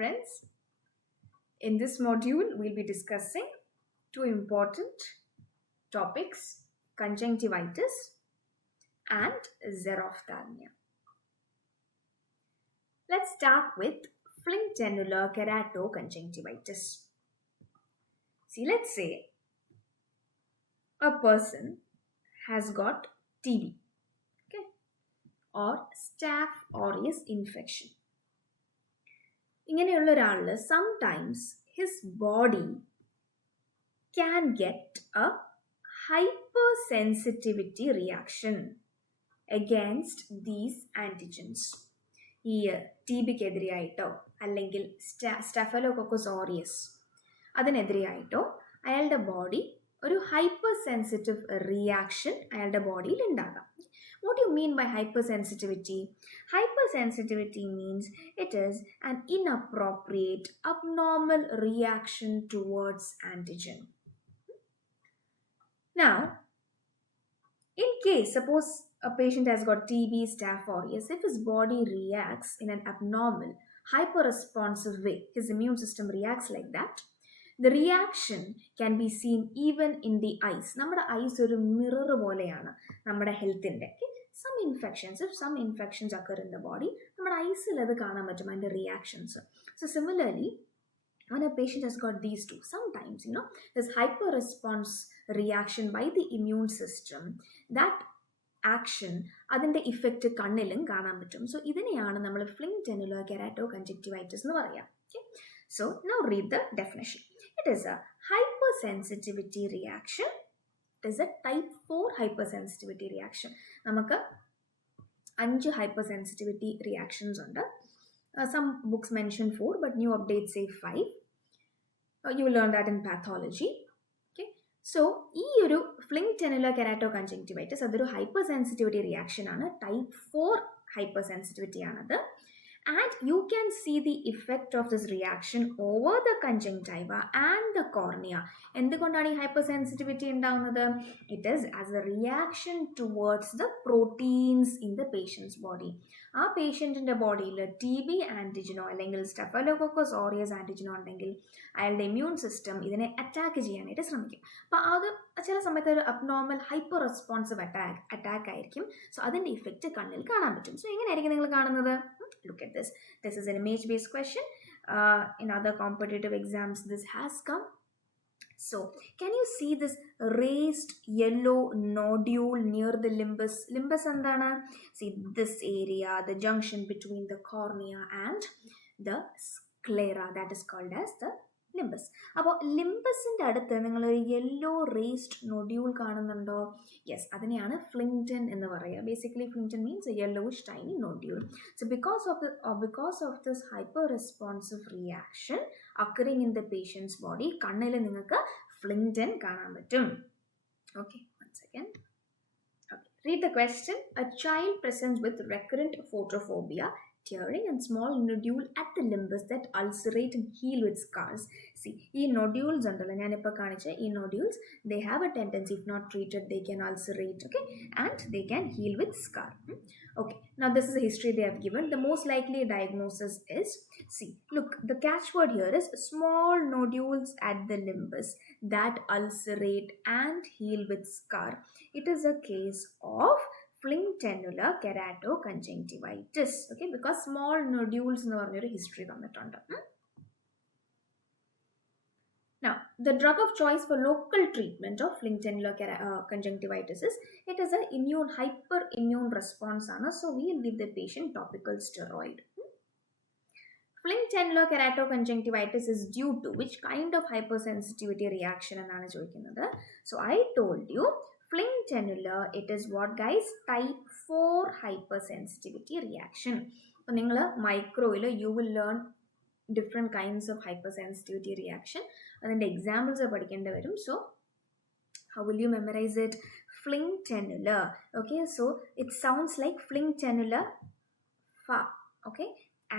friends. In this module, we'll be discussing two important topics, conjunctivitis and xerophthalmia. Let's start with flintennular keratoconjunctivitis. See, let's say a person has got TB, okay, or staph aureus infection. ഇങ്ങനെയുള്ള ഒരാളിൽ sometimes his body can get A hyper sensitivity reaction against these antigens. ഈ TBക്കെതിരെയായിട്ടോ അല്ലെങ്കിൽ സ്റ്റഫലോകോക്കസ് ഓറിയസ് അതിനെതിരെയായിട്ടോ അയാളുടെ ബോഡി ഒരു ഹൈപ്പർ സെൻസിറ്റീവ് റിയാക്ഷൻ അയാളുടെ ബോഡിയിൽ ഉണ്ടാകാം. What do you mean by hypersensitivity? Hypersensitivity means it is an inappropriate, abnormal reaction towards antigen. Now, in case, suppose a patient has got TB, staph aureus, if his body reacts in an abnormal, hyper-responsive way, his immune system reacts like that, the reaction can be seen even in the eyes. നമ്മുടെ ഐസ് ഒരു മിറർ പോലെയാണ് നമ്മുടെ ഹെൽത്തിൻ്റെ. Some infections, if some infections occur in the body, നമ്മുടെ ഐസിൽ അത് കാണാൻ പറ്റും അതിൻ്റെ reactions. So similarly, when a patient has got these two, sometimes this hyper response reaction by the immune system, that action അതിൻ്റെ ഇഫക്റ്റ് കണ്ണിലും കാണാൻ പറ്റും. സോ ഇതിനെയാണ് നമ്മൾ flintennular keratoconjunctivitis എന്ന് പറയാം. Okay? So now read the definition. It is a hypersensitivity reaction. It is a type 4 hypersensitivity reaction. നമുക്ക് 5 hypersensitivity reactions ഉണ്ട്. Some books mention 4, but new updates say 5. You will learn that in pathology. Okay? So ഈ ഒരു flintennular keratoconjunctivitis അതൊരു hypersensitivity reaction ആണ്. Type 4 hypersensitivity ആണത്. And you can see the effect of this reaction over the conjunctiva and the cornea. എന്തുകൊണ്ടാണ് ഈ hypersensitivity ഉണ്ടാവുന്നത്? It is as a reaction towards the proteins in the patient's body. ആ പേഷ്യൻറ്റിൻ്റെ ബോഡിയിൽ TB ആൻറ്റിജനോ അല്ലെങ്കിൽ സ്റ്റഫലോകോക്കസ് ഓറിയസ് ആൻറ്റിജനോ ഉണ്ടെങ്കിൽ അയാളുടെ ഇമ്മ്യൂൺ സിസ്റ്റം ഇതിനെ അറ്റാക്ക് ചെയ്യാനായിട്ട് ശ്രമിക്കും. അപ്പോൾ അത് ചില സമയത്ത് ഒരു അബ്നോർമൽ ഹൈപ്പർ റെസ്പോൺസീവ് അറ്റാക്ക് ആയിരിക്കും. സോ അതിൻ്റെ ഇഫക്റ്റ് കണ്ണിൽ കാണാൻ പറ്റും. സോ എങ്ങനെയായിരിക്കും നിങ്ങൾ കാണുന്നത്? Look at this. This is an image-based question. In other competitive exams, this has come. So, can you see this raised yellow nodule near the limbus? Limbus andana? See this area, the junction between the cornea and the sclera, that is called as the limbus. അപ്പോൾ ലിംബസിൻ്റെ അടുത്ത് നിങ്ങൾ ഒരു yellow raised nodule കാണുന്നുണ്ടോ? Yes, അതിനെയാണ് phlycten എന്ന് പറയുക. Basically phlycten means a yellowish tiny nodule. So because of this hyper responsive reaction occurring in the patient's body കണ്ണിൽ നിങ്ങൾക്ക് ഫ്ലിങ്ടൺ കാണാൻ പറ്റും. Okay, one second. Okay. Read the question. A child presents with recurrent photophobia, tearing and small nodule at the limbus that ulcerate and heal with scars. See, ഈ nodules ഉണ്ടല്ലോ, ഞാനിപ്പോൾ കാണിച്ച ഈ nodules, they have a tendency, if not treated, they can ulcerate, okay, and they can heal with scar. Okay, now this is a history they have given. The most likely diagnosis is, see, look, the catchword here is small nodules at the limbus that ulcerate and heal with scar. It is a case of flintennular keratoconjunctivitis. Okay, because small nodules എന്ന് പറഞ്ഞൊരു ഹിസ്റ്ററി തന്നിട്ടുണ്ട്. Now, the drug of choice for local treatment of flintennular conjunctivitis is, it is a hyperimmune response ആണ്. So we will give the patient topical steroid. Flintennular keratoconjunctivitis is due to which kind of hypersensitivity reaction എന്നാണ് ചോദിക്കുന്നത്. So I told you flintennular, it is what guys? Type 4 hypersensitivity reaction. അപ്പോൾ നിങ്ങൾ മൈക്രോയിൽ you will learn different kinds of hypersensitivity reaction. അതിൻ്റെ എക്സാമ്പിൾസ് പഠിക്കേണ്ടി വരും. So how will you memorize it? Flintennular. Okay, so it sounds like flintennular fa. Okay,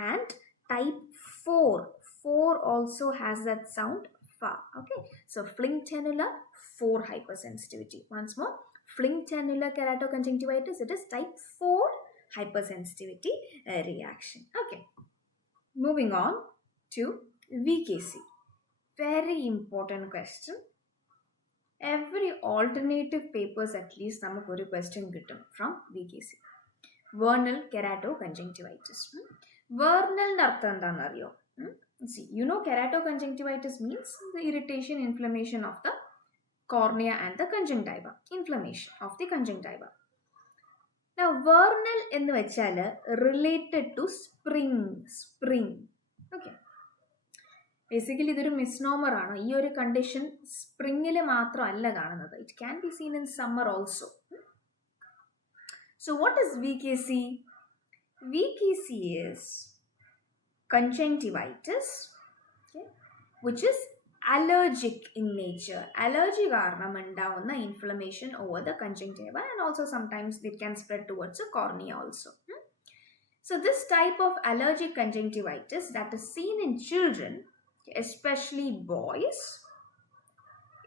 and type 4 also has that sound fa. Okay, so flintennular 4 hypersensitivity. Once more, flintennular keratoconjunctivitis, it is type 4 hypersensitivity reaction. Okay, moving on. to VKC. Very important question. Every alternative papers at least നമുക്കൊരു question കിട്ടും from VKC. Vernal keratoconjunctivitis. Vernal അർത്ഥം എന്താണെന്ന് അറിയോ? See, you know keratoconjunctivitis means the irritation, inflammation of the cornea and the conjunctiva. Inflammation of the conjunctiva. Now, vernal എന്ന് വെച്ചാൽ related to spring. Okay. Basically ഇതൊരു മിസ്നോമർ ആണ്. ഈ ഒരു കണ്ടീഷൻ സ്പ്രിങ്ങിൽ മാത്രമല്ല കാണുന്നത്. It can be seen in summer also. So what is VKC? VKC is conjunctivitis, okay, which is allergic in nature. Allergy കാരണം ഉണ്ടാവുന്ന inflammation over the conjunctiva, and also sometimes it can spread towards the cornea also. So this type of allergic conjunctivitis that is seen in children, especially boys,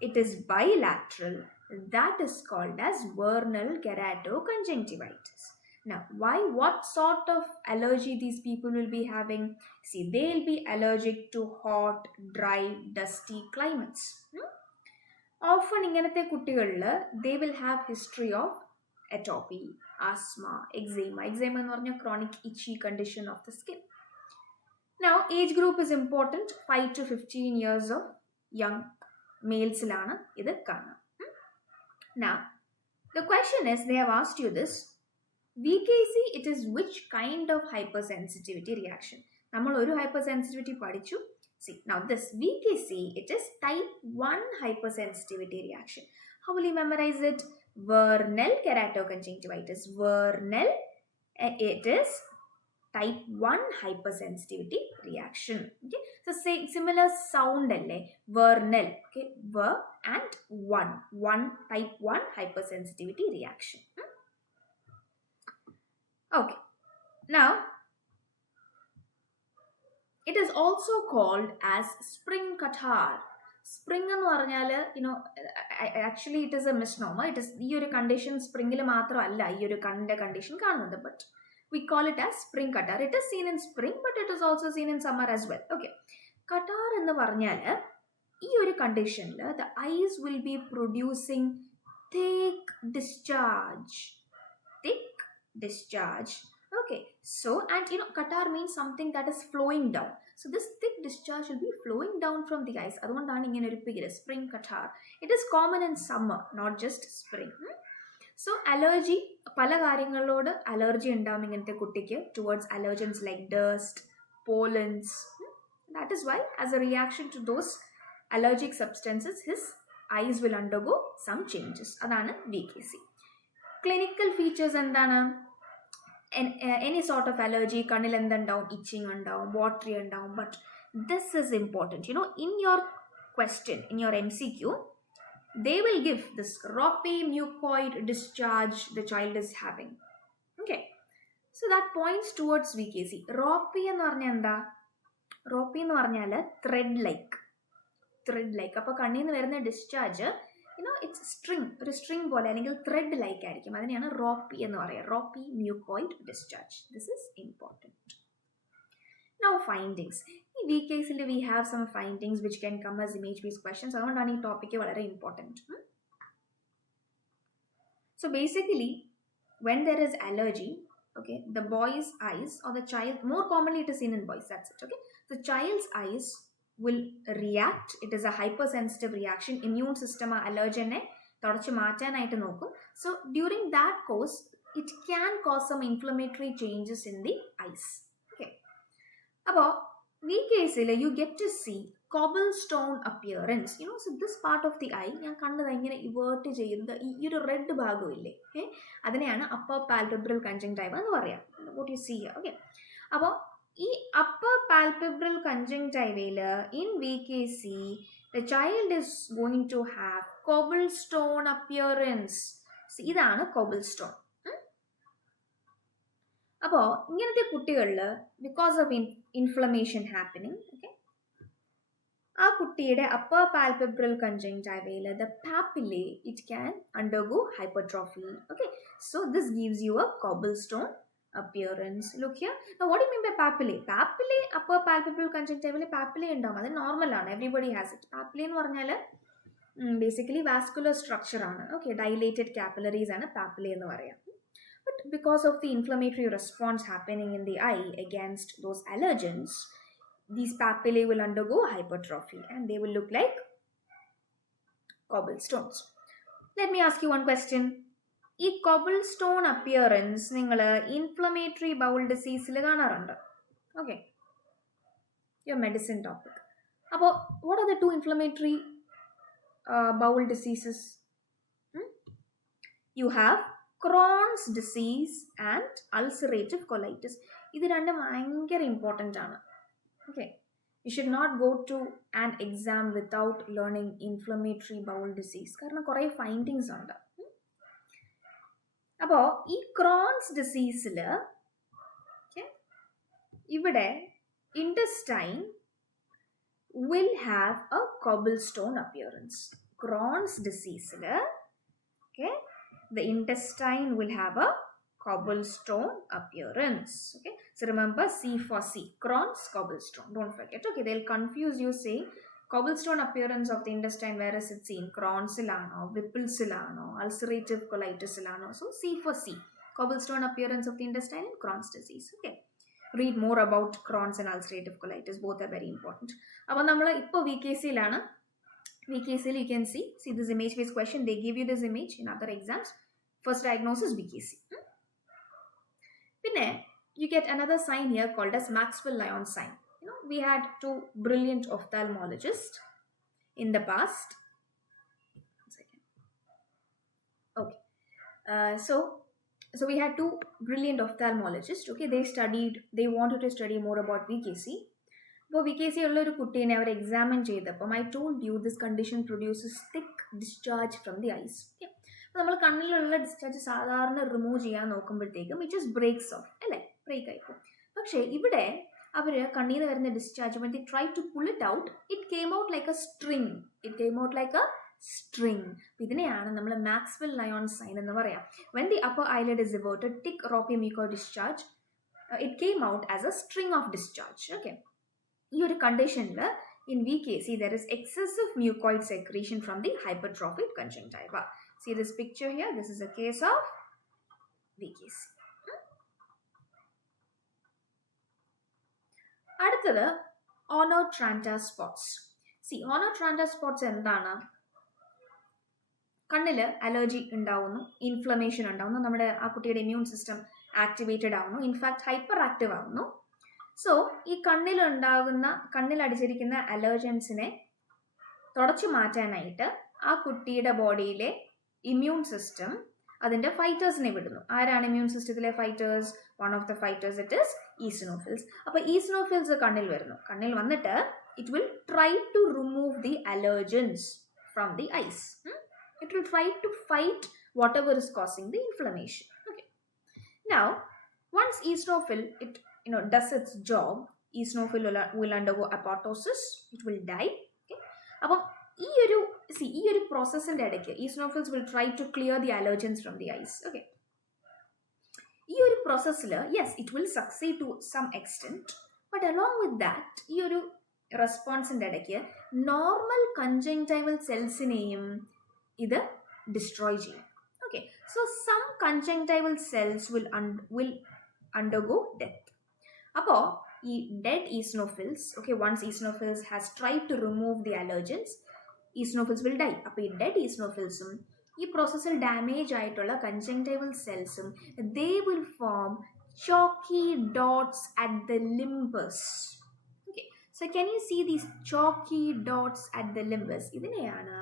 it is bilateral. That is called as vernal keratoconjunctivitis. Now, what sort of allergy these people will be having? See, they will be allergic to hot, dry, dusty climates. Often ഇങ്ങനത്തെ കുട്ടികളിൽ they will have history of atopy, asthma, eczema. Eczema എന്ന് പറഞ്ഞാൽ chronic itchy condition of the skin. Now, age group is important. 5 to 15 years of young males-ലാണ് ഇത് കാണുക. Now, the question is, they have asked you this. VKC, it is which kind of hypersensitivity reaction? നമ്മൾ ഒരു hypersensitivity പഠിച്ചു. See, now this VKC, it is type 1 hypersensitivity reaction. How will you memorize it? Vernal keratoconjunctivitis. Vernal, it is type 1 hypersensitivity reaction. Okay, so say similar sound alle vernal, okay, ver and 1 type 1 hypersensitivity reaction. Okay, now it is also called as spring catarrh. Spring എന്ന് പറഞ്ഞാൽ actually it is a misnomer. It is ഈ ഒരു കണ്ടീഷൻ സ്പ്രിംഗിൽ മാത്രമല്ല ഈ ഒരു കണ്ടീഷൻ കാണുന്നത്, but we call it as spring catarrh. It is seen in spring, but it is also seen in summer as well. Okay, catarrh എന്ന് പറഞ്ഞാൽ ഈ ഒരു കണ്ടീഷനിൽ the eyes will be producing thick discharge. Okay, so and catarrh means something that is flowing down. So this thick discharge will be flowing down from the eyes. അതുകൊണ്ടാണ് ഇങ്ങനെ ഒരു പേര് spring catarrh. It is common in summer, not just spring. So allergy, പല കാര്യങ്ങളോട് അലർജി ഉണ്ടാവും ഇങ്ങനത്തെ കുട്ടിക്ക് towards allergens like dust, pollens. That is why as a reaction to those allergic substances, his eyes will undergo some changes. അതാണ് VKC. Clinical features എന്താണ്? Any sort of allergy, കണ്ണിൽ എന്തുണ്ടാവും? Itching ഉണ്ടാവും, watery ഉണ്ടാവും. But this is important. In your question, in your MCQ, they will give this ropey mucoid discharge the child is having. Okay, so that points towards VKC. Ropey എന്ന് പറഞ്ഞാൽ എന്താ? Ropey എന്ന് പറഞ്ഞാൽ thread like. അപ്പോൾ കണ്ണിൽ നിന്ന് വരുന്ന ഡിസ്ചാർജ് ഇറ്റ്സ് ഒരു സ്ട്രിങ് പോലെ അല്ലെങ്കിൽ ത്രെഡ് ലൈക്ക് ആയിരിക്കും. അതിനെയാണ് റോപ്പി എന്ന് പറയുക. Ropy mucoid discharge. This is important. Now findings. ഈ VKCയിൽ we have some findings which can come as image based questions. അതുകൊണ്ടാണ് ഈ ടോപ്പിക്ക് വളരെ important. So basically when there is allergy, okay, the boy's eyes or the child, more commonly it is seen in boys, that's it. Okay, the child's eyes will react. It is a hypersensitive reaction. Immune system allergen തുടച്ച് മാറ്റാനായിട്ട് നോക്കും. So during that course it can cause some inflammatory changes in the eyes. Okay, അപ്പോൾ VKCയിൽ you get to see cobblestone appearance. So this part of the eye ഞാൻ കണ്ടത് ഇങ്ങനെ ഇവേർട്ട് ചെയ്യുന്നത് ഈ ഒരു റെഡ് ഭാഗമില്ലേ, അതിനെയാണ് upper palpebral conjunctiva എന്ന് പറയാം. What you see here. Okay, അപ്പോൾ ഈ upper palpebral conjunctivയിൽ in VKC the child is going to have cobblestone appearance. ഇതാണ് cobblestone. അപ്പോൾ ഇങ്ങനത്തെ കുട്ടികളിൽ because of inflammation happening, okay, ആ കുട്ടിയുടെ അപ്പർ പാൽപെബ്രൽ കൺജങ്ക്റ്റൈവയിൽ the papillae it can undergo hypertrophy. Okay, so this gives you a cobblestone appearance. Look here. Now, what do you mean by papillae? Papillae, upper palpebral conjunctiva, papillae ഉണ്ടാവും. അത് normal ആണ്. Everybody has it. Papillae എന്ന് പറഞ്ഞാൽ basically vascular structure ആണ്. Okay, dilated capillaries ആണ് papillae എന്ന് പറയാം. But because of the inflammatory response happening in the eye against those allergens, these papillae will undergo hypertrophy and they will look like cobblestones. Let me ask you one question. ഈ cobblestone appearance നിങ്ങൾ inflammatory bowel disease കാണാറുണ്ട്. Okay, your medicine topic. അപ്പോൾ what are the two inflammatory bowel diseases? You have Crohn's disease and ulcerative colitis. ഇത് രണ്ടും ഭയങ്കര ഇമ്പോർട്ടൻ്റ് ആണ്. Okay, you should not go to an exam without learning inflammatory bowel disease. കാരണം കുറേ ഫൈൻഡിങ്സ് ഉണ്ട്. അപ്പോൾ ഈ ക്രോൺസ് ഡിസീസിൽ ഇവിടെ intestine will have a cobblestone appearance. Crohn's disease, okay, the intestine will have a cobblestone appearance. Okay, so remember C for C, Crohn's, cobblestone, don't forget. Okay, they'll confuse you saying cobblestone appearance of the intestine, where is it seen? Crohn's ilano, Whipple's ilano, ulcerative colitis ilano. So C for C, cobblestone appearance of the intestine and Crohn's disease. Okay, read more about Crohn's and ulcerative colitis, both are very important. അപ്പോൾ നമ്മൾ ഇപ്പോൾ VKC ലാണ്. VKC you can see this image based question, they give you this image in other exams. First diagnosis VKC. Then you get another sign here called as Maxwell-Lyon sign. You know, we had two brilliant ophthalmologists in the past. One second. Okay, so we had two brilliant ophthalmologists. Okay, they wanted to study more about VKC. അപ്പോൾ VKC ഉള്ള ഒരു കുട്ടീനെ അവർ എക്സാമിൻ ചെയ്തപ്പം I told you this condition produces thick discharge from the eyes. Okay, അപ്പോൾ നമ്മൾ കണ്ണിലുള്ള ഡിസ്ചാർജ് സാധാരണ റിമൂവ് ചെയ്യാൻ നോക്കുമ്പോഴത്തേക്കും ഇറ്റ് ജസ്റ്റ് ബ്രേക്സ് ഓഫ് അല്ലേ, ബ്രേക്ക് ആയിപ്പോൾ. പക്ഷേ ഇവിടെ അവർ കണ്ണിൽ നിന്ന് വരുന്ന discharge when they tried to pull it out, it came out like a string. ഇതിനെയാണ് നമ്മൾ Maxwell-Lyon sign എന്ന് പറയാം. When the upper eyelid is everted, thick ropey mucoid discharge, it came out as a string of discharge. Okay, ഈ ഒരു കണ്ടീഷനിൽ in VKC there is excessive mucoid secretion from the hypertrophic conjunctiva. See this picture here, this is a case of VKC. അടുത്തത് ഓണോട്രാൻഡ സ്പോട്സ്. ഓണോട്രാൻഡ സ്പോട്സ് എന്താണ്? കണ്ണിൽ അലർജി ഉണ്ടാവുന്നു, ഇൻഫ്ലമേഷൻ ഉണ്ടാവുന്നു, നമ്മുടെ ആ കുട്ടിയുടെ ഇമ്മ്യൂൺ സിസ്റ്റം ആക്ടിവേറ്റഡ് ആവുന്നു, ഇൻഫാക്ട് ഹൈപ്പർ ആക്റ്റീവ് ആവുന്നു. സോ ഈ കണ്ണിലടിച്ചിരിക്കുന്ന അലർജൻസിനെ തുടച്ചു മാറ്റാനായിട്ട് ആ കുട്ടിയുടെ ബോഡിയിലെ ഇമ്മ്യൂൺ സിസ്റ്റം അതിൻ്റെ ഫൈറ്റേഴ്സിനെ വിടുന്നു. ആരാണ് ഇമ്മ്യൂൺ സിസ്റ്റത്തിലെ fighters? One of the fighters it is eosinophils. അപ്പോൾ ഈസിനോഫിൽസ് കണ്ണിൽ വരുന്നു. കണ്ണിൽ വന്നിട്ട് it will try to remove the allergens from the eyes. It will try to fight whatever is causing the inflammation. Okay, now once eosinophil does its job, eosinophil will undergo apoptosis, it will die. Okay, അപ്പോൾ ഈ ഒരു പ്രോസസ്സിൻ്റെ ഇടയ്ക്ക് eosinophils will try to clear the allergens from the eyes. Okay, ഈ ഒരു പ്രോസസ്സിൽ yes it will succeed to some extent, but along with that ഈ ഒരു റെസ്പോൺസിൻ്റെ ഇടയ്ക്ക് നോർമൽ കൺജങ്ക്റ്റൈവൽ സെൽസിനെയും ഇത് ഡിസ്ട്രോയ് ചെയ്യും. Okay, so some conjunctival cells will undergo death. അപ്പോൾ ഈ dead eosinophils, okay, once eosinophils has try to remove the allergens, eosinophils will die. അപ്പോൾ ഈ ഡെഡ് ഈസിനോഫിൽസും ഈ പ്രോസസ്സിൽ ഡാമേജ് ആയിട്ടുള്ള കൺജങ്ക്റ്റൈവൽ സെൽസും they will form chalky dots at the limbus. So can you see these chalky dots at the limbus? ഇതിനെയാണ്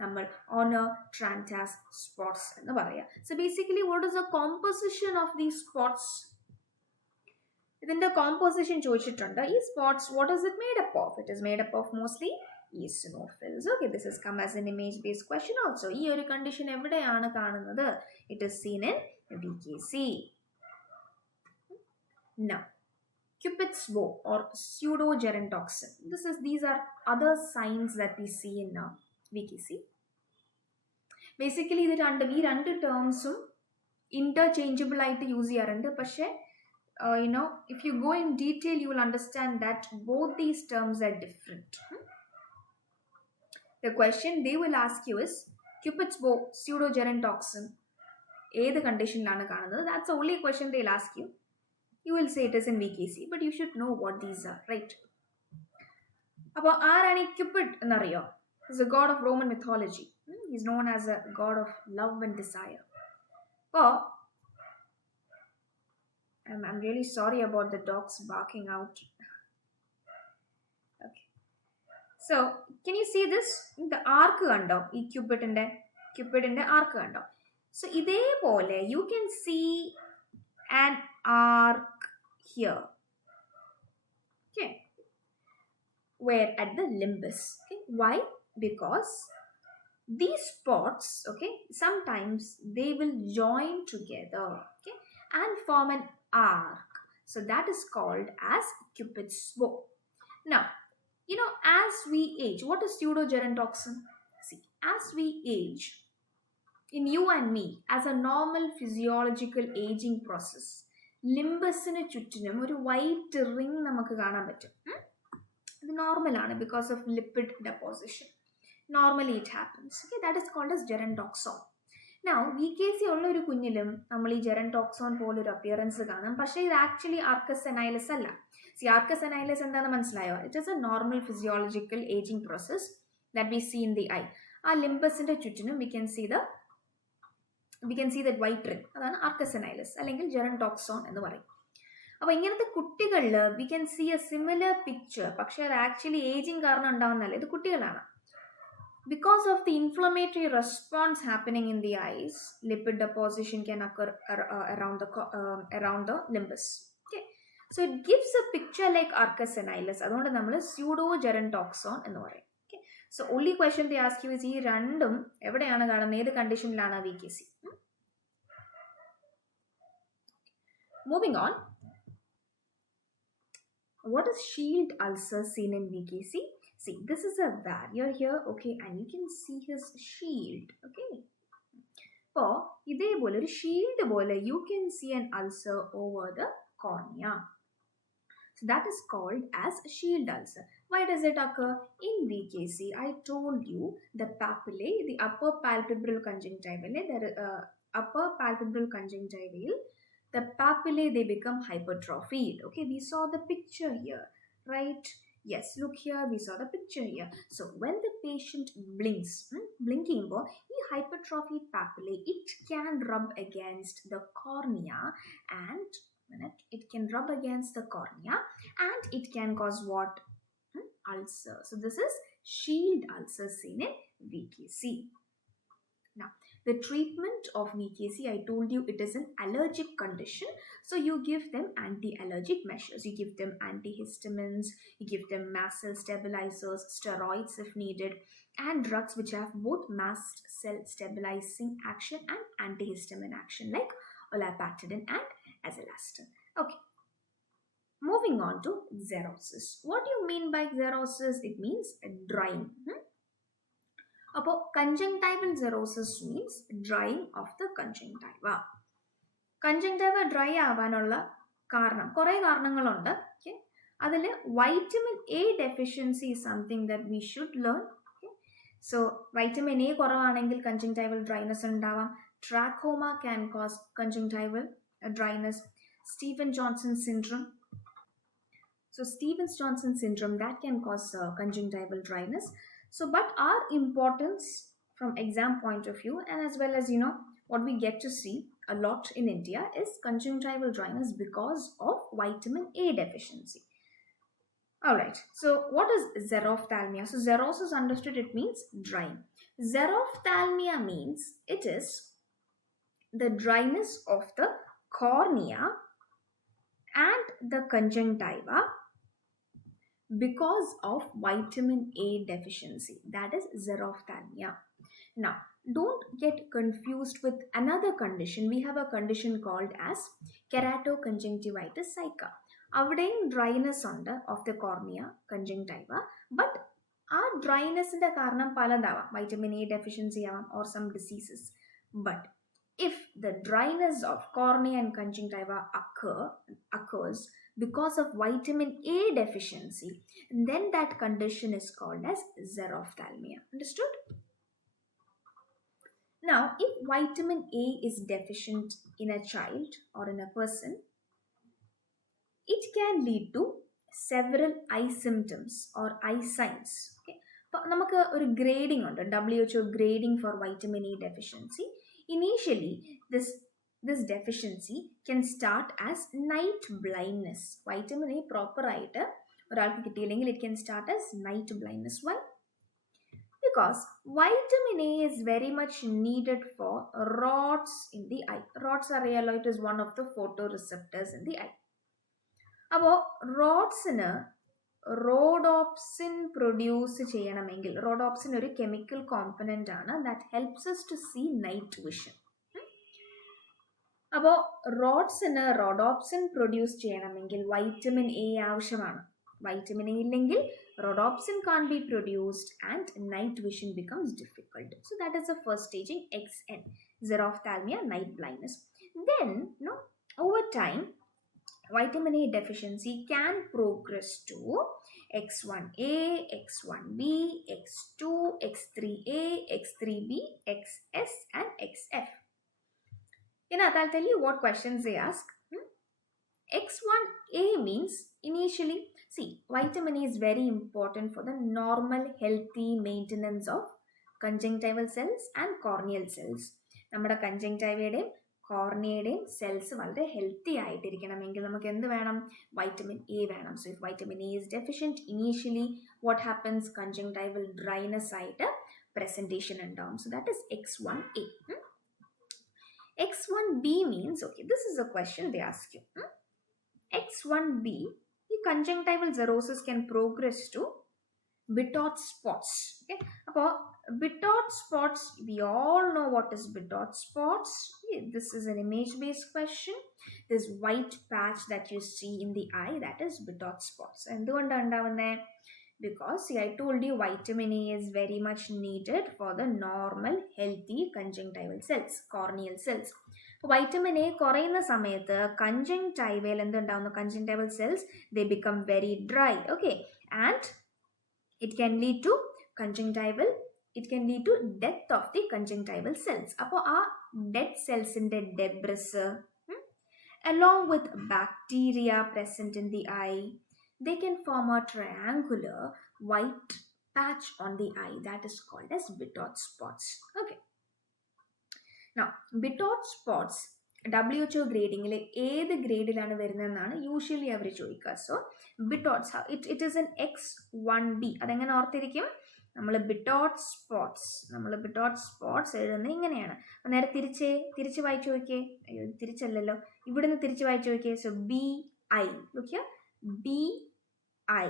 നമ്മൾ ഓണോട്രാൻഡാസ് spots എന്ന് പറയുക. So basically what is the composition of these spots? ഇതിൻ്റെ composition ചോദിച്ചിട്ടുണ്ട്. ഈ spots, what is it made up of? It is made up of mostly eosinophils. Okay, this has come as an image based question also. ഈ ഒരു condition എവിടെയാണ് കാണുന്നത്? It is seen in VKC. Now Cupid's bow or pseudogerontoxin. These are other signs that we see in VKC. Basically ഈ രണ്ട് ടേംസും ഇന്റർചേഞ്ചബിൾ ആയിട്ട് യൂസ് ചെയ്യാറുണ്ട്. പക്ഷേ if you go in detail, you will understand that both these terms are different. The question they will ask you is Cupid's bow pseudogerontoxin ഏത് കണ്ടീഷനിലാണ് കാണുന്നത്? That's the only question they'll ask you. You will say it is in VKC, but you should know what these are, right? അപ്പോൾ ആരാണ് ഈ ക്യൂപ്പിഡ് എന്നറിയോ? He's a god of Roman mythology. He's known as a god of love and desire. അപ്പോൾ I'm really sorry about the dogs barking out. Okay. So, can you see this? The arc കണ്ടോ? ഈ ക്യൂപ്പിഡിന്റെ ആർക്ക് കണ്ടോ? So, ഇതേപോലെ you can see an arc here. Okay. Where at the limbus. Okay. Why? Because these spots, okay, sometimes they will join together, okay, and form an arc. So that is called as Cupid's bow. Now, as we age, what is pseudogerontoxin? See, as we age, in you and me, as a normal physiological aging process, limbusine ചുറ്റിനും ഒരു white ring നമുക്ക് കാണാൻ പറ്റും. ഇത് നോർമലാണ് because of lipid deposition. Normally it happens. Okay, that is called as gerontoxon. Now, VKC ഉള്ള ഒരു കുഞ്ഞിലും നമ്മൾ ഈ ജെറൻടോക്സോൺ പോലൊരു അപ്പിയറൻസ് കാണും. പക്ഷേ ഇത് ആക്ച്വലി ആർക്കസ് സെനൈലസ് അല്ല. ആർക്കസ് സെനൈലസ് എന്താണെന്ന് മനസ്സിലായോ? It is a normal physiological ageing process that we see in the eye. ആ ലിംബസിന്റെ ചുറ്റിനും we can see that white ring. അതാണ് ആർക്കസ് സെനൈലസ് അല്ലെങ്കിൽ ജെറൻടോക്സോൺ എന്ന് പറയും. അപ്പോൾ ഇങ്ങനത്തെ കുട്ടികളിൽ we can see a similar picture. പക്ഷേ അത് ആക്ച്വലി ഏജിങ് കാരണം ഉണ്ടാവുന്നതല്ല, ഇത് കുട്ടികളാണ്. Because of the inflammatory response happening in the eyes, lipid deposition can occur around the limbus. Okay, so it gives a picture like arcus senilis. അതുകൊണ്ട് നമ്മൾ pseudogerontoxon എന്ന് പറയും. Okay, so only question they ask you is ഈ രണ്ടും എവിടെയാണ് കാണുന്നത്, ഏത് കണ്ടീഷനിലാണ് VKC? Moving on, what is shield ulcer seen in VKC? See, this is a barrier here, okay, and you can see his shield, okay. അപ്പോൾ ഇതേപോലെ ഒരു ഷീൽഡ് പോലെ you can see an ulcer over the cornea. So that is called as shield ulcer. Why does it occur? In VKC, I told you the papillae, the upper palpebral conjunctival, the papillae, they become hypertrophied. Okay, we saw the picture here, right? Yes, look here, we saw the picture here. So when the patient blinks, blinking, the hypertrophied papillae, it can rub against the cornea and it can rub against the cornea and it can cause what? Ulcer. So this is shield ulcer seen in VKC. Now, the treatment of VKC, I told you it is an allergic condition. So you give them anti-allergic measures. You give them antihistamines, you give them mast cell stabilizers, steroids if needed, and drugs which have both mast cell stabilizing action and antihistamine action like olapatadine and azelastine. Okay. Moving on to xerosis. What do you mean by xerosis? It means drying. അപ്പോൾ conjunctival xerosis means drying of the conjunctiva. Conjunctiva dry ആവാനുള്ള കാരണം കുറേ കാരണങ്ങളുണ്ട്. Okay, അതിൽ vitamin A deficiency is something that we should learn. Okay, so vitamin A കുറവാണെങ്കിൽ conjunctival dryness ഉണ്ടാവാം. Trachoma can cause conjunctival dryness. Stevens-Johnson syndrome. So Stevens-Johnson syndrome, that can cause conjunctival dryness. So, but our importance from exam point of view, and as well as what we get to see a lot in India is conjunctival dryness because of vitamin A deficiency. Alright, so what is xerophthalmia? So xerosis, understood, it means drying. Xerophthalmia means it is the dryness of the cornea and the conjunctiva because of vitamin A deficiency. That is xerophthalmia. Now, don't get confused with another condition. We have a condition called as keratoconjunctivitis saica. അവിടെയും dryness ഉണ്ട് of the cornea conjunctiva. But ആ ഡ്രൈനെസ്സിൻ്റെ കാരണം പലതാവാം. Vitamin A deficiency ആവാം or some diseases. But if the dryness of cornea and conjunctiva occurs because of vitamin A deficiency, then that condition is called as xerophthalmia. Understood? Now, if vitamin A is deficient in a child or in a person, it can lead to several eye symptoms or eye signs. Okay? നമുക്ക് ഒരു ഗ്രേഡിംഗ് ഉണ്ട്, WHO grading for vitamin A deficiency. Initially, this deficiency can start as night blindness. Vitamin A proper ആയിട്ട് ഒരാൾക്ക് കിട്ടിയില്ലെങ്കിൽ it can start as night blindness. Why? Because vitamin A is very much needed for rods in the eye. Rods അറിയാലോ, it is one of the photoreceptors in the eye. അപ്പോൾ റോഡ്സിന് rhodopsin produce ചെയ്യണമെങ്കിൽ, rhodopsin ഒരു chemical component ആണ് that helps us to see night vision. അപ്പോൾ റോഡ്സിന് rhodopsin produce ചെയ്യണമെങ്കിൽ vitamin A ആവശ്യമാണ്. വൈറ്റമിൻ എ ഇല്ലെങ്കിൽ rhodopsin can't be produced and night vision becomes difficult. So that is the first staging, XN, xerophthalmia, night blindness. Then, over time, vitamin A deficiency can progress to X1A, X1B, X2, X3A, X3B, XS and XF. I'll tell you what questions they ask. X1A means initially, see, vitamin A is very important for the normal healthy maintenance of conjunctival cells and corneal cells. നമ്മുടെ കൺജങ്ക്റ്റൈവയുടെയും കോർണിയയുടെയും സെൽസ് വളരെ ഹെൽത്തി ആയിട്ടിരിക്കണമെങ്കിൽ നമുക്ക് എന്ത് വേണം? Vitamin A വേണം. So if vitamin A is deficient, initially what happens? Conjunctival dryness ആയിട്ട് പ്രസൻറ്റേഷൻ ഉണ്ടാവും. So that is X1A. X1B means, okay, this is a question they ask you. X1B, the conjunctival xerosis can progress to Bitot spots. Okay, അപ്പോൾ Bitot spots, we all know what is Bitot spots. Okay, this is an image-based question. This white patch that you see in the eye, that is Bitot spots. എന്തുകൊണ്ടാണ് ഉണ്ടാവുന്നത്? Because, see, I told you vitamin A is very much needed for the normal healthy conjunctival cells, corneal cells. Vitamin A കുറയുന്ന സമയത്ത് കൺജങ്ക്റ്റൈവയിൽ എന്തുണ്ടാവുന്നു? Conjunctival cells they become very dry. Okay, and it can lead to conjunctival, it can lead to death of the conjunctival cells. അപ്പോൾ ആ dead സെൽസിൻ്റെ debris along with bacteria present in the eye, they can form a triangular white patch on the eye that is called as Bitot spots. Okay. Now, Bitot spots WHO grading ഏത് ഗ്രേഡിലാണ് വരുന്നതെന്നാണ് usually അവർ ചോദിക്കുക. So Bitot's, it is an X1B. അതെങ്ങനെ ഓർത്തിരിക്കും? നമ്മൾ Bitot sports എഴുതുന്നത് ഇങ്ങനെയാണ്. അപ്പം നേരെ തിരിച്ച് വായിച്ചു നോക്കിയേ. അയ്യോ, തിരിച്ചല്ലല്ലോ, ഇവിടുന്ന് തിരിച്ച് വായിച്ചു നോക്കിയേ. സോ BI, നോക്കിയാ BI.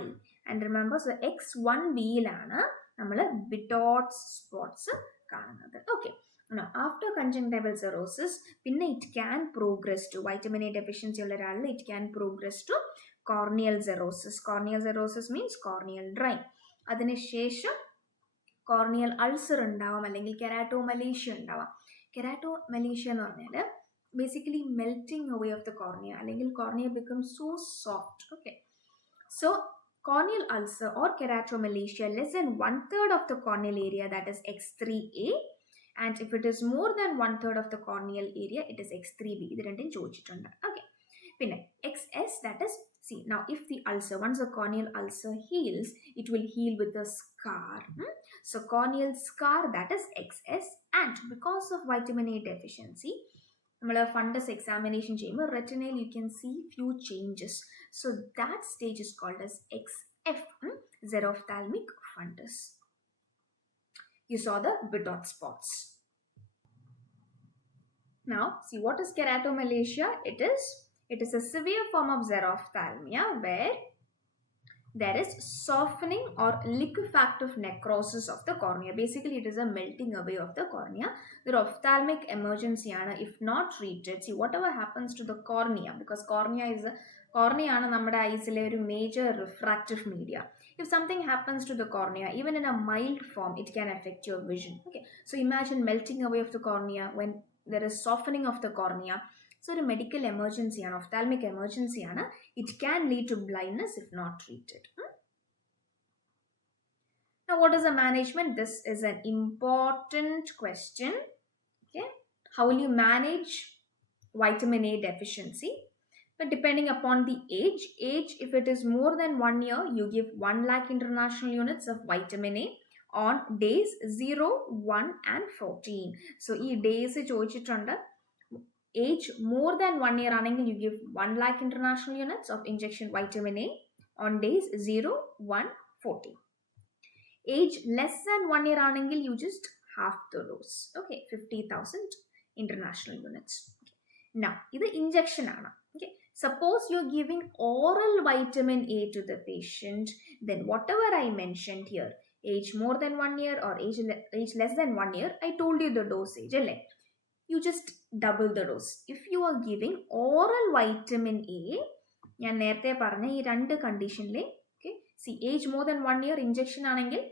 ആൻഡ് റിമെമ്പർ, സോ X1Bയിലാണ് നമ്മൾ ബിറ്റോട്ട് സ്പോട്സ് കാണുന്നത്. Okay. Now, after conjunctival xerosis, pinna it can progress to vitamin A deficiency ulla oralle, it can progress to corneal xerosis. Corneal xerosis means corneal drying. Adine shesham corneal ulcer undavum allengil keratomalacia undavum. Keratomalacia ennu parnal basically melting away of the cornea, allengil cornea becomes so soft. Okay, so corneal ulcer or keratomalacia less than 1/3 of the corneal area, that is X3A. And if it is more than 1/3 of the corneal area, it is X3B. ഇത് രണ്ടും ചോദിച്ചിട്ടുണ്ട്. ഓക്കെ, പിന്നെ XS, that is, see, now if the ulcer, once the corneal ulcer heals, it will heal with a scar. So corneal scar, that is XS. And because of vitamin A deficiency, നമ്മൾ fundus examination ചെയ്യുമ്പോൾ റെറ്റിനയിൽ you can see few changes. So that stage is called as XF, xerophthalmic fundus. You saw the Bitot spots. Now, see, what is keratomalacia? It is a severe form of xerophthalmia where there is softening or liquefactive necrosis of the cornea. Basically, it is a melting away of the cornea. The ophthalmic emergency, if not treated, see, whatever happens to the cornea, because cornea is നമ്മുടെ ഐസിലെ ഒരു major refractive media. If something happens to the cornea, even in a mild form, it can affect your vision. Okay, so imagine melting away of the cornea when there is softening of the cornea. So a medical emergency, an ophthalmic emergency, it can lead to blindness if not treated. Now, what is the management? This is an important question. Okay, how will you manage vitamin A deficiency? But depending upon the age, if it is more than 1 year, you give 1 lakh international units of vitamin A on days 0, 1 and 14. So, these days ചോദിച്ചിട്ടുണ്ട്. Age more than 1 year ആണെങ്കിൽ you give 1 lakh international units of injection vitamin A on days 0, 1, 14. Age less than 1 year ആണെങ്കിൽ you just half the dose. Okay, 50,000 international units. Okay. Now, this injection ആണ്. Okay. Suppose you're giving oral vitamin A to the patient, then whatever I mentioned here, age more than 1 year or age less than 1 year, I told you the dosage. You just double the dose. If you are giving oral vitamin A, ഞാൻ നേരത്തെ പറഞ്ഞ ഈ രണ്ട് കണ്ടീഷനിലെ see, age more than 1 year injection ആണെങ്കിൽ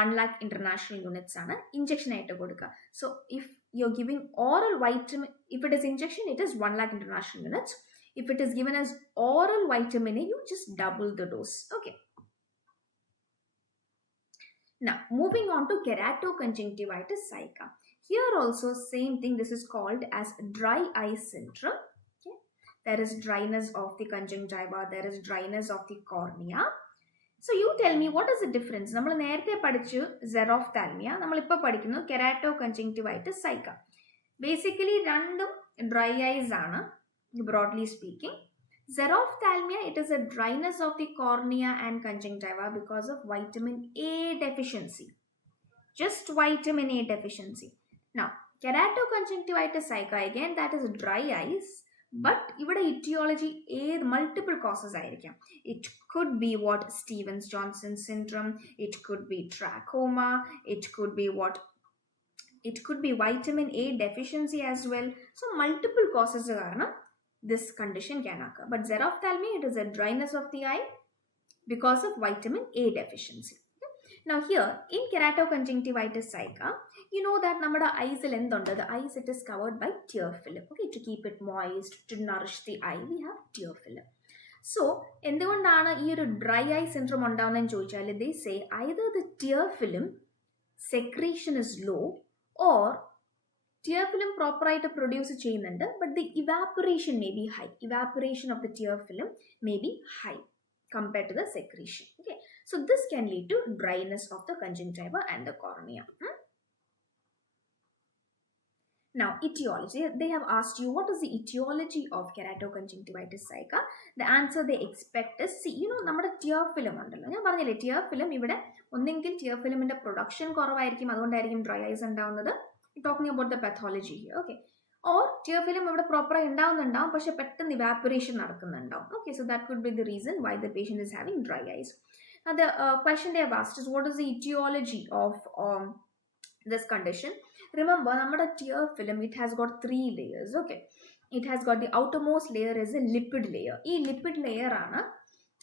1 lakh international units ആണ് injection ആയിട്ട് കൊടുക്കുക. So if you're giving oral vitamin, if it is injection, it is 1 lakh international units. If it is given as oral vitamin A, you just double the dose. Okay. Now, moving on to keratoconjunctivitis saica. Here also same thing, this is called as dry eye syndrome. Okay. There is dryness of the conjunctiva, there is dryness of the cornea. So you tell me, what is the difference? നമ്മൾ നേരത്തെ പഠിച്ചു Xerophthalmia, നമ്മളിപ്പോൾ പഠിക്കുന്നു keratoconjunctivitis saica. Basically രണ്ടും dry eyes ആണ്, broadly speaking. Xerophthalmia, it is a dryness of the cornea and conjunctiva because of vitamin A deficiency. Just vitamin A deficiency. Now, keratoconjunctivitis saica, again that is dry eyes. But ഇവിടെ etiology multiple causes ആയിരിക്കാം. It could be what Stevens-Johnson syndrome, it could be trachoma, it could be vitamin A deficiency as well. So multiple causes കാരണം this condition can occur. But Xerophthalmia, it is a dryness of the eye because of vitamin A deficiency. Now here in keratoconjunctivitis saica, you know that നമ്മുടെ eyes എന്തുണ്ട്? The eyes, it is covered by tear film. Okay, to keep it moist, to nourish the eye, we have tear film. So എന്തുകൊണ്ടാണ് ഈ ഒരു dry eye syndrome ഉണ്ടാവുന്നതെന്ന് ചോദിച്ചാൽ, they say either the tear film secretion is low or tear film proper ആയിട്ട് produce ചെയ്യുന്നുണ്ട്, but the evaporation may be high. Evaporation of the tear film may be high compared to the secretion. Okay, so this can lead to dryness of the conjunctiva and the cornea. Now, etiology. They have asked you, what is the etiology of keratoconjunctivitis saica? The answer they expect is, see, you know, നമ്മുടെ tear film ഉണ്ടല്ലോ, ഞാൻ പറഞ്ഞില്ലേ tear film ഇവിടെ ഒന്നെങ്കിൽ tear filmന്റെ പ്രൊഡക്ഷൻ കുറവായിരിക്കും, അതുകൊണ്ടായിരിക്കും dry eyes ഉണ്ടാവുന്നത്. Talking about the pathology here. Okay. Or tear film ഇവിടെ പ്രോപ്പർ ഉണ്ടാവുന്നുണ്ടാവും, പക്ഷെ പെട്ടെന്ന് ഇവാപറേഷൻ നടക്കുന്നുണ്ടാവും. Okay, so that could be the reason why the patient is having dry eyes. Now the question they have asked is, what is the etiology of this condition? Remember, നമ്മുടെ tear film, it has got 3 layers. Okay, it has got the outermost layer is a lipid layer. ഈ lipid layer ആണ്,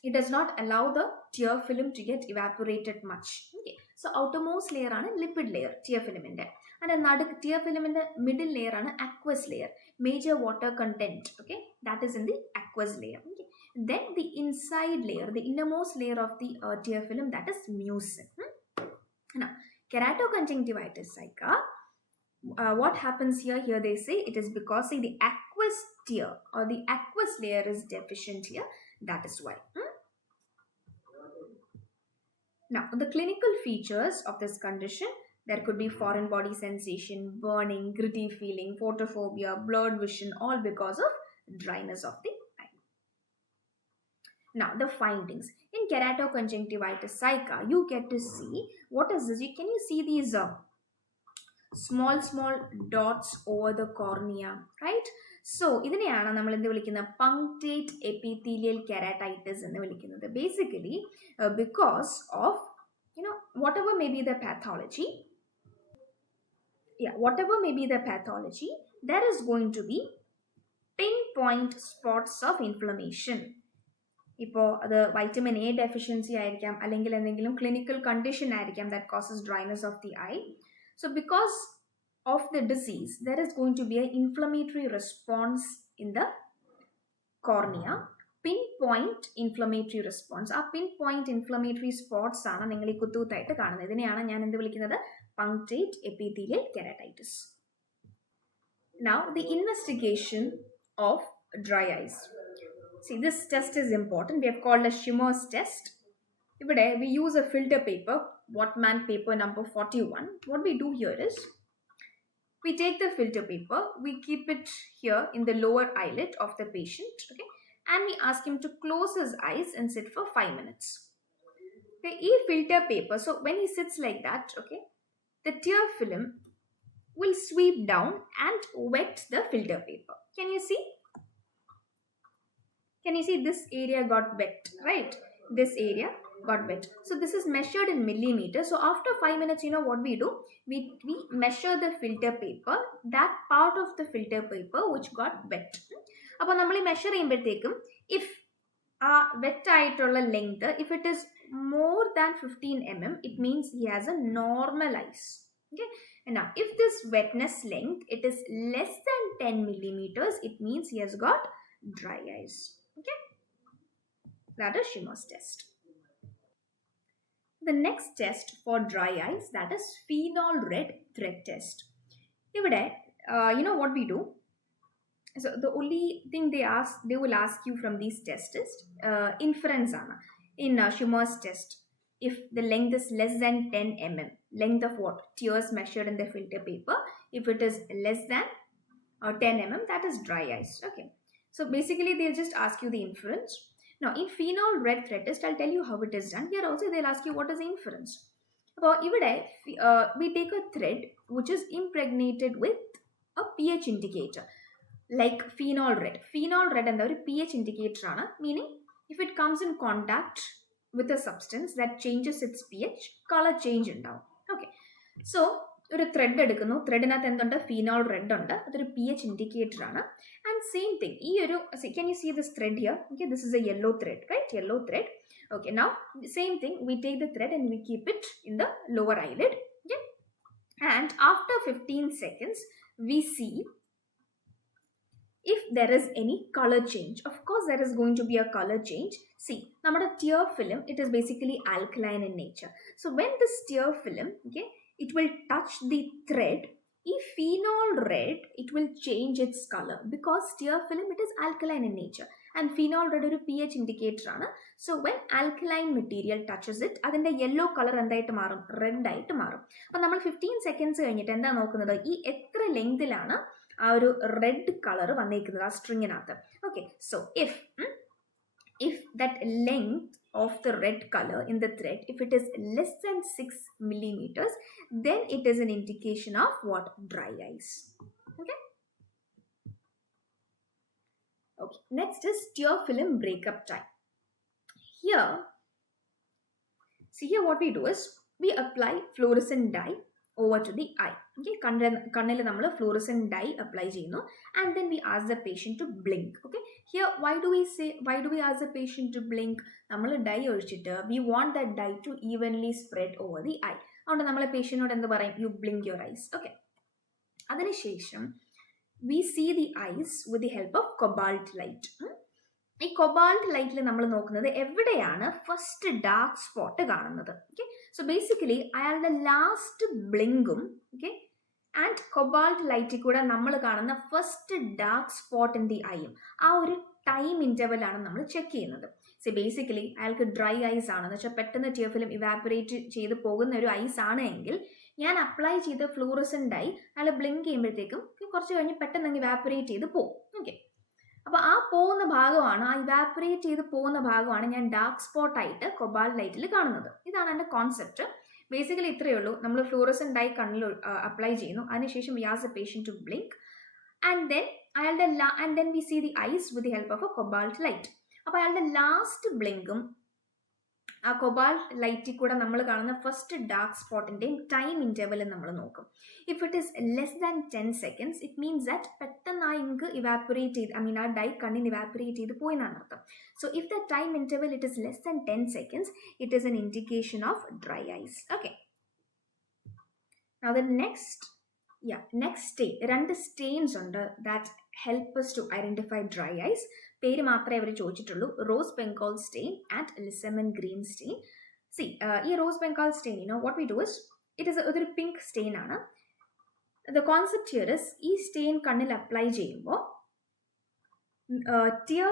it does not allow the tear film to get evaporated much. Okay, so outermost layer ആണ് lipid layer tear filmന്റെ. And another tear film in the middle layer ആണ് aqueous layer, major water content. Okay, that is in the aqueous layer. Okay. Then the inside layer, the innermost layer of the tear film, that is mucin. Now, keratoconjunctivitis saica, what happens here? Here they say it is because the aqueous tear or the aqueous layer is deficient here. That is why. Now, the clinical features of this condition, there could be foreign body sensation, burning, gritty feeling, photophobia, blurred vision, all because of dryness of the eye. Now, the findings. In keratoconjunctivitis saica, you get to see, what is this? Can you see these small dots over the cornea, right? So, ഇതിനെയാണ് നമ്മൾ എന്ത് വിളിക്കുന്നത്? Punctate epithelial keratitis എന്ന് വിളിക്കുന്നത്. Basically, because of, you know, whatever may be the pathology, there is going to be pinpoint spots of inflammation. ഇപ്പോൾ അത് vitamin A deficiency ആയിരിക്കാം, അല്ലെങ്കിൽ എന്തെങ്കിലും clinical condition ആയിരിക്കാം that causes dryness of the eye. So because of the disease, there is going to be an inflammatory response in the cornea. Pinpoint inflammatory response. ആ pinpoint inflammatory spots ആണ് നിങ്ങൾ ഈ കുത്തൂത്തായിട്ട് കാണുന്നത്. ഇതിനെയാണ് ഞാൻ എന്ത് വിളിക്കുന്നത്? Punctate epithelial keratitis. Now, the investigation of dry eyes. See, this test is important. We have called a Schimmer's test. Here, we use a filter paper, Wattman paper number 41. What we do here is, we take the filter paper, we keep it here in the lower eyelid of the patient, okay, and we ask him to close his eyes and sit for 5 minutes. The filter paper, so when he sits like that, okay, the tear film will sweep down and wet the filter paper. Can you see? Can you see this area got wet, right? This area got wet. So this is measured in millimeters. So after 5 minutes, you know what we do? We measure the filter paper, that part of the filter paper which got wet. അപ്പോൾ നമ്മൾ ഈ മെഷർ ചെയ്യുമ്പോഴത്തേക്കും ഇഫ് ആ wet ആയിട്ടുള്ള length if it is more than 15 mm, it means he has a normal eyes. Okay, and now if this wetness length it is less than 10 millimeters, it means he has got dry eyes. Okay, that is Schimmer's test. The next test for dry eyes, that is phenol red thread test. Here, you know what we do? So the only thing they will ask you from these tests is inference in Schimmer's test. If the length is less than 10 mm, length of what? Tears measured in the filter paper. If it is less than 10 mm, that is dry eyes. Okay. So basically, they'll just ask you the inference. Now, in phenol red thread test, I'll tell you how it is done. Here also, they'll ask you what is the inference. So, we take a thread which is impregnated with a pH indicator, like phenol red. Phenol red and the pH indicator, meaning if it comes in contact with a substance that changes its pH, color change ഉണ്ടാവും. Okay, so ഒരു ത്രെഡ് എടുക്കുന്നു, ത്രെഡിനകത്ത് എന്തുണ്ട്? Phenol red ഉണ്ട്, അതൊരു pH indicator ആണ്. And same thing ഈ ഒരു can you see this thread here? Okay, this is a yellow thread, right? Yellow thread. Okay, now same thing, we take the thread and we keep it in the lower eyelid. Okay, and after 15 seconds we see if there is any color change. Of course, there is going to be a color change. See, our tear film, it is basically alkaline in nature. So when this tear film, okay, it will touch the thread, if phenol red, it will change its color because tear film, it is alkaline in nature, and phenol red is a pH indicator ആണ്. So when alkaline material touches it, അതിന്റെ yellow color എന്തായിട്ട് മാറും? Red ആയിട്ട് മാറും. അപ്പോൾ നമ്മൾ 15 seconds കഴിഞ്ഞിട്ട് എന്താ നോക്കുന്നത്? ഈ എത്ര ലെങ്തിലാണ് ആ ഒരു റെഡ് കളർ വന്നേക്കുന്നത് ആ സ്ട്രിങ്ങിനകത്ത്. Okay, so if that length of the red color in the thread, if it is less than 6 millimeters, then it is an indication of what? Dry eyes. Okay. Okay, next is tear film breakup time. Here, see here what we do is we apply fluorescent dye over to the eye. Okay, കണ്ണിൽ നമ്മൾ fluorescent dye apply ചെയ്യുന്നു, and then we ask the patient to blink. Okay, here why do we ask the patient to blink? നമ്മൾ dye ഒഴിച്ചിട്ട് we want that dye to evenly spread over the eye. അതുകൊണ്ട് നമ്മൾ പേഷ്യന്റിനോട് എന്ത് പറയും? You blink your eyes. Okay, അതിനുശേഷം we see the eyes with the help of cobalt light. ഈ കൊബാൾട്ട് ലൈറ്റിൽ നമ്മൾ നോക്കുന്നത് എവിടെയാണ് ഫസ്റ്റ് ഡാർക്ക് സ്പോട്ട് കാണുന്നത്. ഓക്കെ, സോ ബേസിക്കലി അയാളുടെ ലാസ്റ്റ് ബ്ലിങ്കും ഓക്കെ ആൻഡ് കൊബാൾട്ട് ലൈറ്റിൽ കൂടെ നമ്മൾ കാണുന്ന first dark spot in the ഐയും ആ ഒരു ടൈം ഇൻ്റർവെലാണ് നമ്മൾ ചെക്ക് ചെയ്യുന്നത്. സോ ബേസിക്കലി അയാൾക്ക് ഡ്രൈ ഐസ് ആണെന്ന് വെച്ചാൽ പെട്ടെന്ന് ടിയർ ഫിലിം ഇവാപ്പറേറ്റ് ചെയ്ത് പോകുന്ന ഒരു ഐസ് ആണ് എങ്കിൽ ഞാൻ അപ്ലൈ ചെയ്ത ഫ്ലൂറസെൻ്റ് ആയി അയാൾ ബ്ലിങ്ക് ചെയ്യുമ്പോഴത്തേക്കും കുറച്ച് കഴിഞ്ഞ് പെട്ടെന്ന് ഇവാപ്പറേറ്റ് ചെയ്ത് പോകും. ഓക്കെ, അപ്പോൾ ആ പോകുന്ന ഭാഗമാണ്, ആ ഇവാപ്പറേറ്റ് ചെയ്ത് പോകുന്ന ഭാഗമാണ് ഞാൻ ഡാർക്ക് സ്പോട്ടായിട്ട് കൊബാൾട്ട് ലൈറ്റിൽ കാണുന്നത്. ഇതാണ് എൻ്റെ കോൺസെപ്റ്റ്. ബേസിക്കലി ഇത്രയേ ഉള്ളൂ. നമ്മൾ ഫ്ലൂറസെൻ്റ് ഡൈ കണ്ണിൽ അപ്ലൈ ചെയ്യുന്നു, അതിനുശേഷം we ask the patient to blink and then we see the eyes with the help of a cobalt light. അപ്പോൾ അയാളുടെ ലാസ്റ്റ് ബ്ലിങ്കും ആ കൊബാൾട്ട് ലൈറ്റിൽ കൂടെ നമ്മൾ കാണുന്ന ഫസ്റ്റ് ഡാർക്ക് സ്പോട്ടിൻ്റെയും ടൈം ഇൻ്റർവെൽ നമ്മൾ നോക്കും. If it is less than 10 seconds, it means that പെട്ടെന്ന് ആ ഇങ്ക് ഇവാപ്പറേറ്റ് ചെയ്ത് ആ ഡൈ കണ്ണിന് ഇവാപ്പറേറ്റ് ചെയ്ത് പോയി എന്നാണ് അർത്ഥം. So if the time interval it is less than 10 seconds, it is an indication of dry eyes. Okay, now the next Yeah, next stain. രണ്ട് stains ഉണ്ട് that help us to identify dry eyes. പേര് മാത്രമേ അവർ ചോദിച്ചിട്ടുള്ളൂ. Rose Bengal stain and lemon green stain. See, ഈ rose Bengal stain, what we do is, ഇതൊരു pink stain ആണ്. The concept here is, ഈ stain കണ്ണിൽ അപ്ലൈ ചെയ്യുമ്പോൾ tear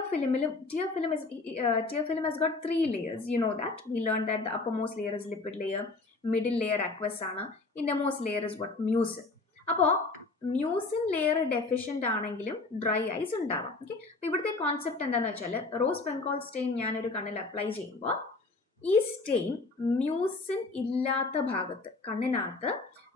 film has got 3 layers. You know that. We learned that the uppermost layer is lipid layer, middle layer aqueous ആണ്, innermost layer is what? Mucin. അപ്പോൾ mucin layer deficient ആണെങ്കിലും dry ice ഉണ്ടാവാം. ഓക്കെ, അപ്പോൾ ഇവിടുത്തെ കോൺസെപ്റ്റ് എന്താണെന്ന് വെച്ചാൽ, റോസ് ബംഗാൾ സ്റ്റെയിൻ ഞാനൊരു കണ്ണിൽ അപ്ലൈ ചെയ്യുമ്പോൾ ഈ സ്റ്റെയിൻ മ്യൂസിൻ ഇല്ലാത്ത ഭാഗത്ത്, കണ്ണിനകത്ത്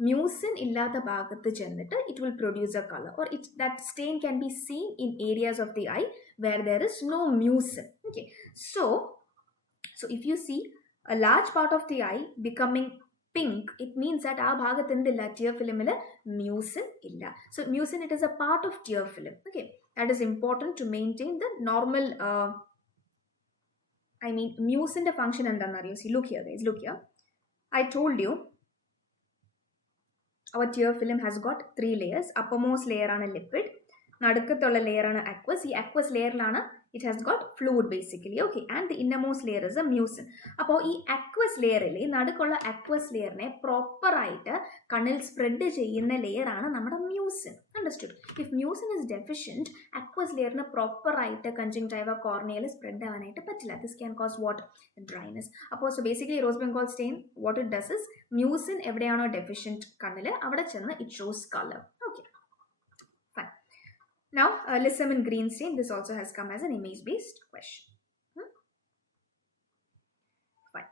മ്യൂസിൻ ഇല്ലാത്ത ഭാഗത്ത് ചെന്നിട്ട് it will produce a colour, or that stain can be seen in areas of the eye where there is no mucin. Okay, so if you see a large part of the eye becoming pink, it means that ആ ഭാഗത്ത് എന്തില്ല, tear film mucin ഇല്ല. So mucin, it is a part of tear film. Okay, that is important to maintain the normal mucin the function എന്താണെന്ന് അറിയോ? See, look here guys, look here. I told you our tear film has got 3 layers. uppermost layer ആണ് lipid, നടുക്കത്തുള്ള ലെയർ ആണ് aqueous. ഈ aqueous ലെയറിലാണ് it has got fluid basically. Okay, and the innermost layer is a mucin. അപ്പോൾ ഈ aqueous ലെയറിൽ, ഈ നടുക്കുള്ള aqueous ലെയറിനെ പ്രോപ്പറായിട്ട് കണ്ണിൽ സ്പ്രെഡ് ചെയ്യുന്ന ലെയർ ആണ് നമ്മുടെ mucin. Understood? If mucin is deficient, aqueous ലെയറിന് പ്രോപ്പറായിട്ട് conjunctiva corneal സ്പ്രെഡ് ആവാനായിട്ട് പറ്റില്ല. This can cause what? Dryness. അപ്പോൾ so basically rose bengal stain, what it does is, mucin എവിടെയാണോ ഡെഫിഷ്യൻറ്റ് കണ്ണിൽ, അവിടെ ചെന്ന് it shows color. Okay, fine. Now, lemon green stain, this also has come as an image-based question. Fine.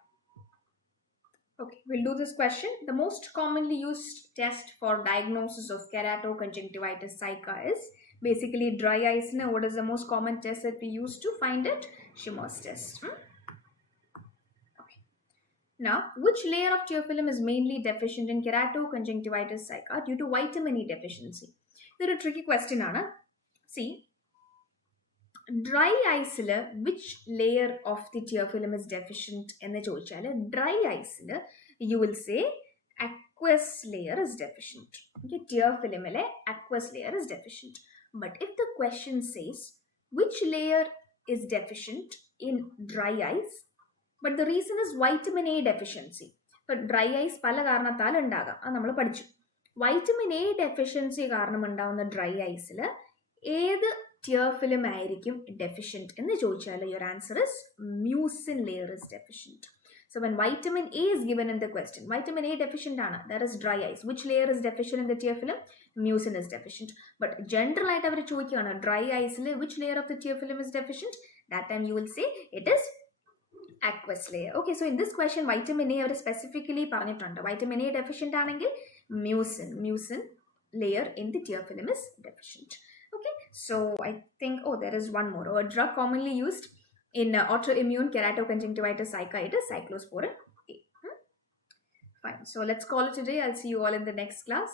Okay, we'll do this question. The most commonly used test for diagnosis of keratoconjunctivitis saica is basically dry eyes. What is the most common test that we use to find it? Schimmer's test. Okay. Now, which layer of tear film is mainly deficient in keratoconjunctivitis saica due to vitamin E deficiency? This is a tricky question. See, dry eyes which layer of the tear film is deficient എന്ന് ചോദിച്ചാൽ, dry eyes you will say aqueous layer is deficient. Okay, tear film aqueous layer is deficient. But if the question says which layer is deficient in dry eyes, but the reason is vitamin A deficiency. But dry eyes പല കാരണത്താൽ ഉണ്ടാകാം, അത് നമ്മൾ പഠിച്ചു. Vitamin A deficiency കാരണം ഉണ്ടാകുന്ന ഡ്രൈ ഐസിൽ ഏത് tear film ആയിരിക്കും deficient എന്ന് ചോദിച്ചാൽ, your answer is mucin layer is deficient. So when vitamin A is given in the question, vitamin A deficient ആണ്, that is dry eyes. Which layer is deficient in the tear film? Mucin is deficient. But general ആയിട്ട് അവർ ചോദിക്കുകയാണ്, dry eyes which layer of the tear film is deficient? That time you will say it is aqueous layer. Okay, so in this question vitamin A അവർ specifically പറഞ്ഞിട്ടുണ്ട്. vitamin A deficient ആണെങ്കിൽ mucin layer in the tear film is deficient. Okay, so I think, there is one more. A drug commonly used in autoimmune keratoconjunctivitis saica, it is cyclosporin A. Fine, so let's call it today. I'll see you all in the next class.